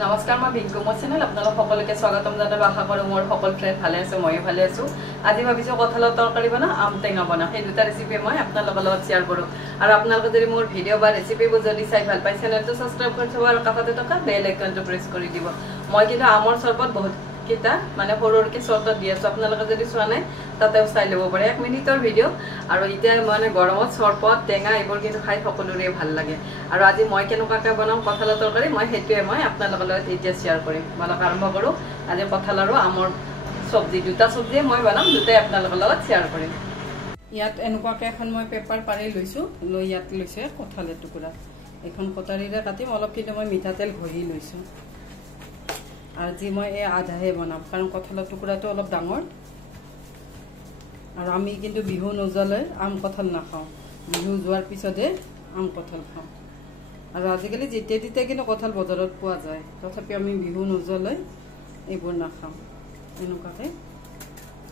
নমস্কাৰ মই বিংকু মোৰ চেনেল আপোনালোক সকলোকে স্বাগতম জনাব আশা কৰোঁ মোৰ সকল ফ্ৰেণ্ড ভালে আছে ময়ো ভালে আছোঁ আজি ভাবিছোঁ কঁঠালৰ তৰকাৰী বনাওঁ আম টেঙা বনাওঁ সেই দুটা ৰেচিপি মই আপোনালোকৰ লগত শ্বেয়াৰ কৰোঁ আৰু আপোনালোকে যদি মোৰ ভিডিঅ' বা ৰেচিপিবোৰ যদি চাই ভাল পায় চেনেলটো ছাবস্ক্ৰাইব কৰি থ'ব আৰু কাষতে থকা বেল আইকনটো প্ৰেছ কৰি দিব মই কিন্তু আমৰ চৰবত বহুত কেইটা মানে সৰুৰকৈ চৰ্টত দি আছোঁ আপোনালোকে যদি চোৱা নাই তাতেও চাই ল'ব পাৰে 1 মিনিটৰ ভিডিঅ' আৰু এতিয়া মানে গৰমত চৰবত টেঙা এইবোৰ কিন্তু খাই সকলোৰে ভাল লাগে আৰু আজি মই কেনেকুৱাকৈ বনাওঁ কঁঠালৰ তৰকাৰী মই সেইটোৱে মই আপোনালোকৰ লগত এতিয়া শ্বেয়াৰ কৰিম বনাওক আৰম্ভ কৰোঁ আজি কঁঠাল আৰু আমৰ চব্জি দুটা চব্জিয়ে মই বনাম দুটাই আপোনালোকৰ লগত শ্বেয়াৰ কৰিম ইয়াত এনেকুৱাকৈ এখন মই পেপাৰ পাৰি লৈছোঁ লৈ ইয়াত লৈছে কঁঠাল এটুকুৰা এখন কটাৰীৰে কাটিম অলপ কিন্তু মই মিঠাতেল ঘঁহি লৈছোঁ আজি মই এই আধাহে বনাম কাৰণ কঁঠালৰ টুকুৰাটো অলপ ডাঙৰ আৰু আমি কিন্তু বিহু নোযোৱালৈ আম কঁঠাল নাখাওঁ বিহু যোৱাৰ পিছতহে আম কঁঠাল খাওঁ আৰু আজিকালি যেতিয়া তেতিয়া কিন্তু কঁঠাল বজাৰত পোৱা যায় তথাপি আমি বিহু নোযোৱালৈ এইবোৰ নাখাওঁ এনেকুৱাকৈ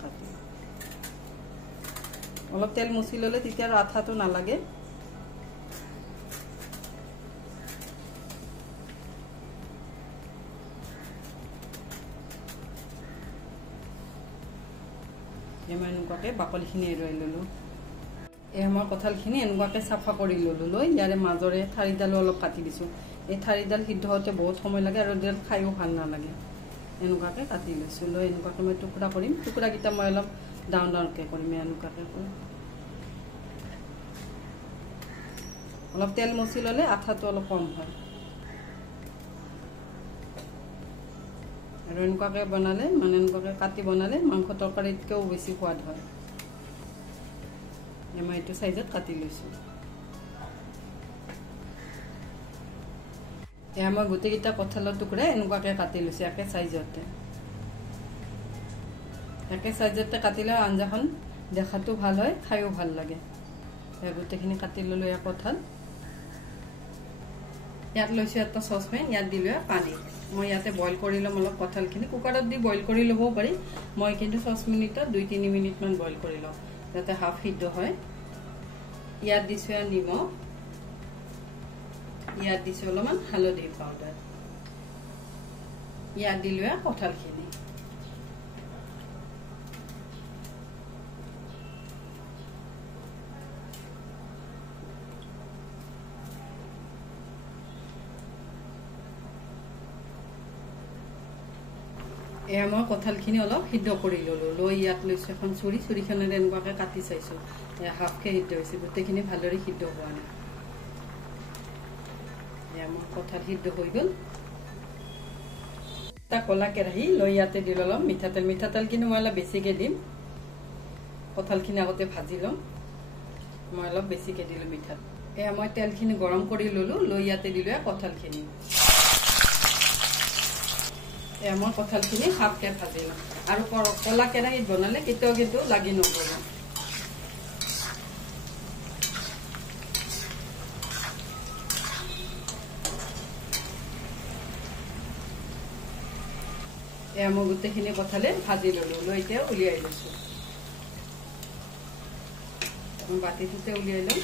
কাটি অলপ তেল মুচি ল'লে তেতিয়া আৰু আঠাটো নালাগে এনেকুৱাকৈ বাকলিখিনি এৰুৱাই ল'লোঁ এই আমাৰ কঁঠালখিনি এনেকুৱাকৈ চাফা কৰি ল'লোঁ লৈ ইয়াৰে মাজৰে ঠাৰিডালো অলপ কাটি দিছোঁ এই ঠাৰিডাল সিদ্ধ হওঁতে বহুত সময় লাগে আৰু এইডাল খায়ো ভাল নালাগে এনেকুৱাকৈ কাটি লৈছোঁ লৈ এনেকুৱাকৈ মই টুকুৰা কৰিম টুকুৰাকেইটা মই অলপ ডাঙৰ ডাঙৰকৈ কৰিম এনেকুৱাকৈ কৰিম অলপ তেল মচি ল'লে আঠাটো অলপ কম হয় আৰু এনেকুৱাকৈ বনালে মানে এনেকুৱাকৈ কাটি বনালে মাংস তৰকাৰীতকৈও বেছি সোৱাদ হয় মই এইটো চাইজত কাটি লৈছোঁ এয়া মই গোটেইকেইটা কঁঠালৰ টুকুৰা এনেকুৱাকৈ কাটি লৈছোঁ একে চাইজতে কাটিলে আঞ্জাখন দেখাতো ভাল হয় খায়ো ভাল লাগে এয়া গোটেইখিনি কাটি ল'লোঁ এয়া কঁঠাল ইয়াত লৈছোঁ এটা চচপেন ইয়াত দিলোঁ পানী মই ইয়াতে বইল কৰি ল'ম অলপ কঁঠালখিনি কুকাৰত দি বইল কৰি ল'বও পাৰি মই কিন্তু 5 মিনিটত 2-3 মিনিটমান বইল কৰি লওঁ যাতে হাফ সিদ্ধ হয় ইয়াত দিছোঁ নিমখ ইয়াত দিছোঁ অলপমান হালধি পাউডাৰ ইয়াত দিলোঁ কঁঠালখিনি এয়া মই কঁঠালখিনি অলপ সিদ্ধ কৰি ল'লোঁ লৈ ইয়াত লৈছোঁ এখন চুৰিখনেৰে এনেকুৱাকৈ কাটি চাইছোঁ এয়া হাফকৈ সিদ্ধ হৈছে গোটেইখিনি ভালদৰে সিদ্ধ হোৱা নাই এয়া মোৰ কঁঠাল সিদ্ধ হৈ গ'ল এটা ক'লা কেৰাহী লৈ ইয়াতে দি ল'ম মিঠাতেল কিন্তু মই অলপ বেছিকৈ দিম কঁঠালখিনি আগতে ভাজি ল'ম মই অলপ বেছিকৈ দিলোঁ মিঠাতেল এয়া মই তেলখিনি গৰম কৰি ল'লোঁ লৈ ইয়াতে দিলোঁ কঁঠালখিনি এয়া মই কঁঠালখিনি হাফকৈ ভাজি ল'ম আৰু ক'লা কেৰাহীত বনালে কেতিয়াও কিন্তু লাগি নপৰে এয়া মই গোটেইখিনি কঁঠালে ভাজি ল'লোঁ লৈ এতিয়া উলিয়াই লৈছোঁ বাতিটোতে উলিয়াই ল'ম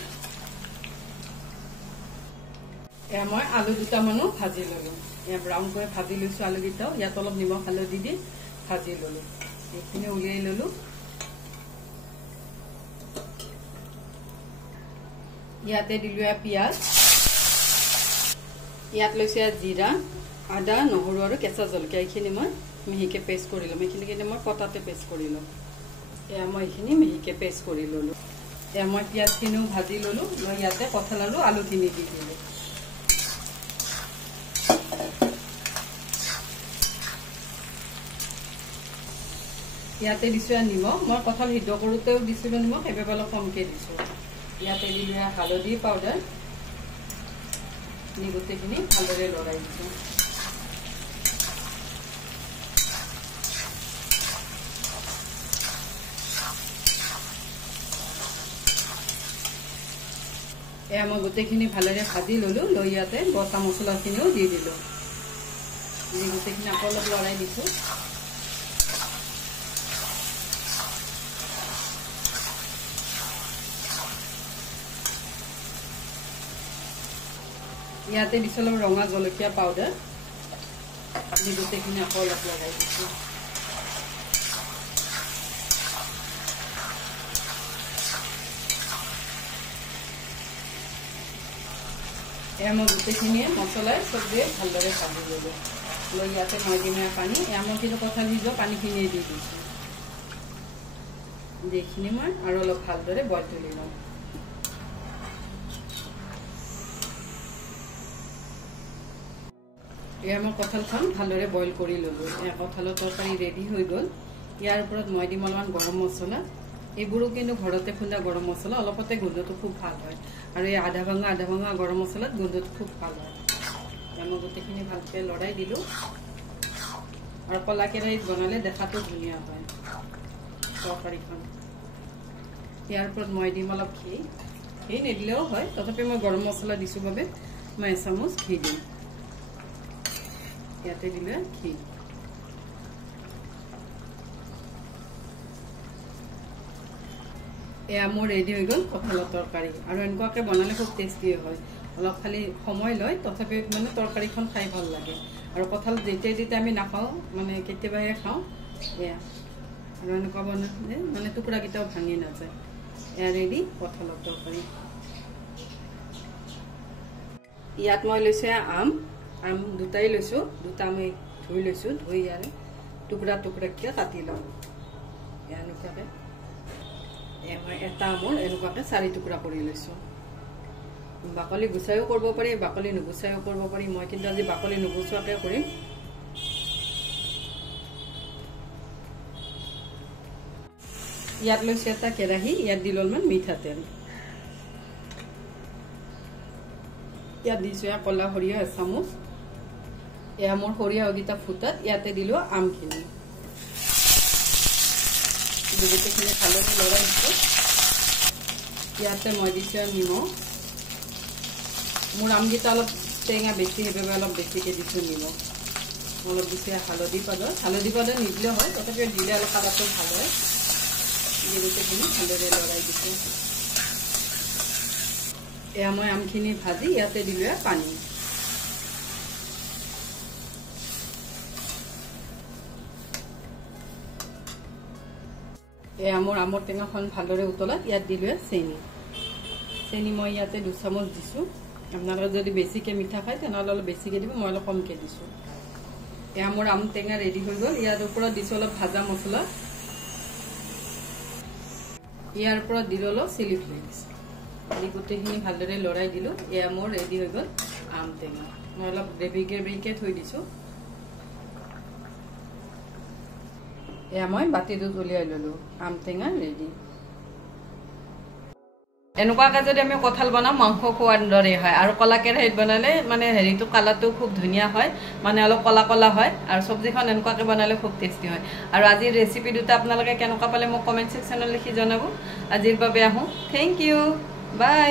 এয়া মই আলু দুটামানো ভাজি ল'লোঁ এয়া ব্ৰাউনকৈ ভাজি লৈছোঁ আলুকেইটাও ইয়াত অলপ নিমখ হালধি দি ভাজি ল'লোঁ এইখিনি উলিয়াই ল'লোঁ ইয়াতে দিলোঁ পিঁয়াজ ইয়াত লৈছোঁ জিৰা আদা নহৰু আৰু কেঁচা জলকীয়া এইখিনি মই মিহিকৈ পেষ্ট কৰি ল'ম এইখিনি কিন্তু মই পটাতে পেষ্ট কৰি ল'ম এয়া মই এইখিনি মিহিকৈ পেষ্ট কৰি ল'লোঁ এয়া মই পিঁয়াজখিনিও ভাজি ল'লোঁ মই ইয়াতে কঁঠাল আৰু আলুখিনি দি দিলোঁ ইয়াতে দিছোঁ নিমখ মই কঁঠাল সিদ্ধ কৰোঁতেও দিছিলোঁ নিমখ এবাৰ অলপ কমকৈ দিছোঁ ইয়াতে দিলোঁ হালধি পাউডাৰ দি গোটেইখিনি ভালদৰে লৰাই দিছোঁ এয়া মই গোটেইখিনি ভালদৰে ভাজি ল'লোঁ লৈ ইয়াতে বটা মছলাখিনিও দি দিলোঁ দি গোটেইখিনি আকৌ অলপ লৰাই দিছোঁ ইয়াতে দিছিলোঁ ৰঙা জলকীয়া পাউডাৰ দি গোটেইখিনি আকৌ অলপ লগাই দিছোঁ এয়া মই গোটেইখিনিয়ে মছলাই চব্জিয়ে ভালদৰে ভাজি ল'লোঁ লৈ ইয়াতে মইদিনীয়া পানী এয়া মই কিন্তু কঁঠাল সিজোৱা পানীখিনিয়ে দি দিছোঁ এইখিনি মই আৰু অলপ ভালদৰে বইল তুলি লওঁ এয়া মই কঁঠালখন ভালদৰে বইল কৰি ল'লোঁ এয়া কঁঠালৰ তৰকাৰী ৰেডি হৈ গ'ল ইয়াৰ ওপৰত মই দিম অলপমান গৰম মছলা এইবোৰো কিন্তু ঘৰতে খুন্দা গৰম মছলা অলপতে গোন্ধটো খুব ভাল হয় আৰু এই আধা ভাঙা গৰম মছলাত গোন্ধটো খুব ভাল হয় মই গোটেইখিনি ভালকৈ লৰাই দিলোঁ আৰু কলা কেৰাহীত বনালে দেখাটো ধুনীয়া হয় তৰকাৰীখন ইয়াৰ ওপৰত মই দিম অলপ ঘি নিদিলেও হয় তথাপি মই গৰম মছলা দিছোঁ বাবে মই এচামুচ ঘি দিম ইয়াতে দিলে ঘি এয়া মোৰ ৰেডি হৈ গ'ল কঁঠালৰ তৰকাৰী আৰু এনেকুৱাকৈ বনালে খুব টেষ্টি হয় অলপ খালি সময় লয় তথাপি মানে তৰকাৰীখন খাই ভাল লাগে আৰু কঁঠাল যেতিয়া আমি নাখাওঁ মানে কেতিয়াবাহে খাওঁ এয়া আৰু এনেকুৱা বনালে মানে টুকুৰাকেইটাও ভাঙি নাযায় এয়া ৰেডি কঁঠালৰ তৰকাৰী ইয়াত মই লৈছোঁ আম দুটাই লৈছোঁ দুটা মই ধুই লৈছোঁ ধুই ইয়াৰে টুকুৰাকৈ কাটি লওঁ এনেকুৱাকৈ মই এটা আমৰ এনেকুৱাকৈ 4 টুকুৰা কৰি লৈছোঁ বাকলি গুচাইও কৰিব পাৰি বাকলি নুগুচাইও কৰিব পাৰি মই কিন্তু আজি বাকলি নুগুচোৱাকৈ কৰিম ইয়াত লৈছোঁ এটা কেৰাহী ইয়াত দিলোঁ অলপমান মিঠাতেল ইয়াত দিছোঁ এয়া কলা সৰিয়হ এচামুচ এয়া মোৰ সৰিয়হকেইটা ফুটাত ইয়াতে দিলোঁ আমখিনি গোটেইখিনি ভালদৰে লৰাই দিছোঁ ইয়াতে মই দিছোঁ নিমখ মোৰ আমকেইটা অলপ টেঙা বেছি সেইবাবে অলপ বেছিকৈ দিছোঁ নিমখ অলপ দিছোঁ হালধি পাউডাৰ নিদিলেও হয় তথাপিও দিলে অলপ কালাৰটো ভাল হয় গোটেইখিনি ভালদৰে লৰাই দিছোঁ এয়া মই আমখিনি ভাজি ইয়াতে দিলোঁ পানী এয়া মোৰ আমৰ টেঙাখন ভালদৰে উতলাত ইয়াত দিলোঁ চেনি মই ইয়াতে 2 চামুচ দিছোঁ আপোনালোকে যদি বেছিকৈ মিঠা খায় তেনেহ'লে অলপ বেছিকৈ দিব মই অলপ কমকৈ দিছোঁ এয়া মোৰ আম টেঙা ৰেডি হৈ গ'ল ইয়াৰ ওপৰত দিছোঁ অলপ ভাজা মছলা ইয়াৰ ওপৰত দিলোঁ অলপ চিলি ফ্লেক্স দি গোটেইখিনি ভালদৰে লৰাই দিলোঁ এয়া মোৰ ৰেডি হৈ গ'ল আম টেঙা মই অলপ গ্ৰেভিকৈ থৈ দিছোঁ এয়া মই বাতিটোত উলিয়াই ল'লোঁ আম টেঙা ৰেডি এনেকুৱাকৈ যদি আমি কঁঠাল বনাওঁ মাংস খোৱাৰ দৰে হয় আৰু কলা কেৰাহীত বনালে মানে হেৰিটো কালাৰটো খুব ধুনীয়া হয় মানে অলপ কলা হয় আৰু চব্জিখন এনেকুৱাকৈ বনালে খুব টেষ্টি হয় আৰু আজিৰ ৰেচিপি দুটা আপোনালোকে কেনেকুৱা পালে মোক কমেণ্ট ছেকশ্যনত লিখি জনাব আজিৰ বাবে আহোঁ থেংক ইউ বাই